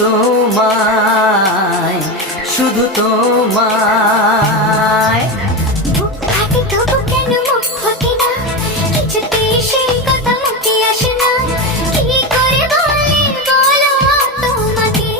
তোমায়, শুধু তোমায়। বুক ফাটে তবু কেন মুখ ফোটে না, কিছুতেই সেই কথা মুখে আসে না, কি করে বলি বলো তোমাকে।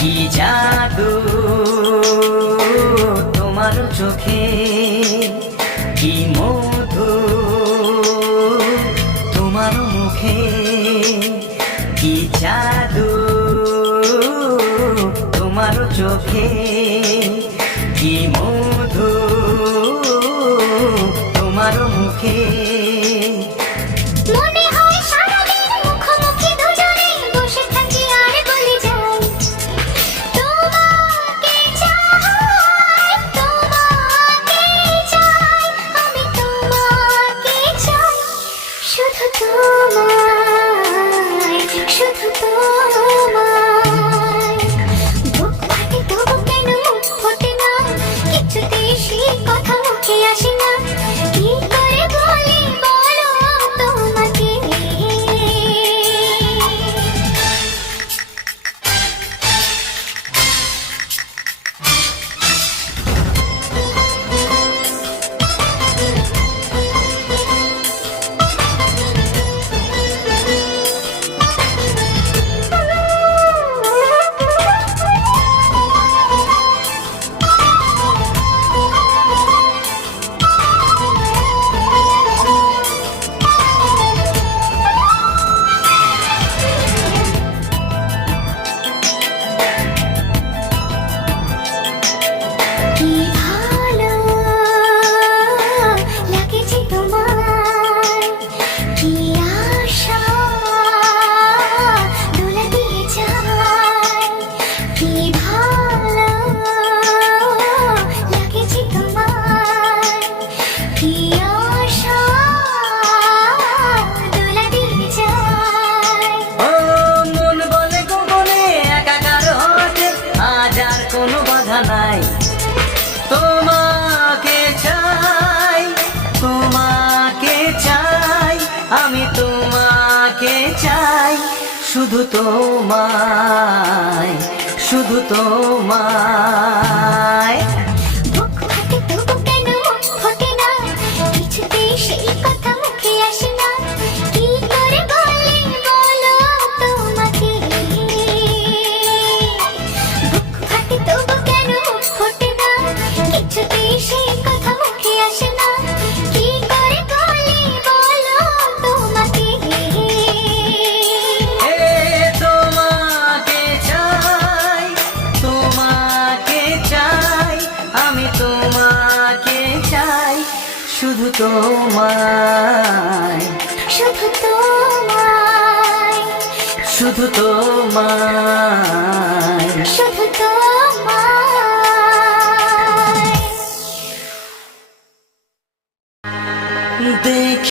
কি জাদু তোমার চোখে, কি মধু তোমার মুখে, কি জাদু তোমার চোখে, কি মধু তোমার মুখে। মনে হয় সারাদিন মুখোমুখি দুজনে বসে থাকি আর বলে যাই, তোমাকে চাই, তোমাকে চাই, আমি তোমাকে চাই, শুধু তোমায়, শুধু তোমায়। বুক ফাটে তবু কেন মুখ ফোটে না, কিছুতেই সেই কথা মুখে আসে না, কি করে বলি বলো তোমাকে। কি ভালো লাগছে তোমায়, কি আশা দোলা দিয়ে যায়, কি ভালো লাগছে তোমায়, কি আশা দোলা দিয়ে যায়। ও মন বলে গগনে একাকার হতে, আজ আর কোনো বাধা নাই। তোমাকে চাই, তোমাকে চাই, আমি তোমাকে চাই, শুধু তোমায়, শুধু তোমায়। বুক ফাটে তবু কেন মুখ ফোটে না, কিছুতেই সেই কথা মুখে আসে না, কি করে বলি বলো তোমাকে। বুক ফাটে তবু কেন মুখ ফোটে না, কিছুতেই সেই কথা মুখে আসে না, কি করে বলি বলো তোমাকে। এ তোমাকে চাই, তোমাকে চাই, আমি তোমাকে চাই, শুধু তোমায়, শুধু তোমায়, শুধু তোমায়। শুধু তোমায়।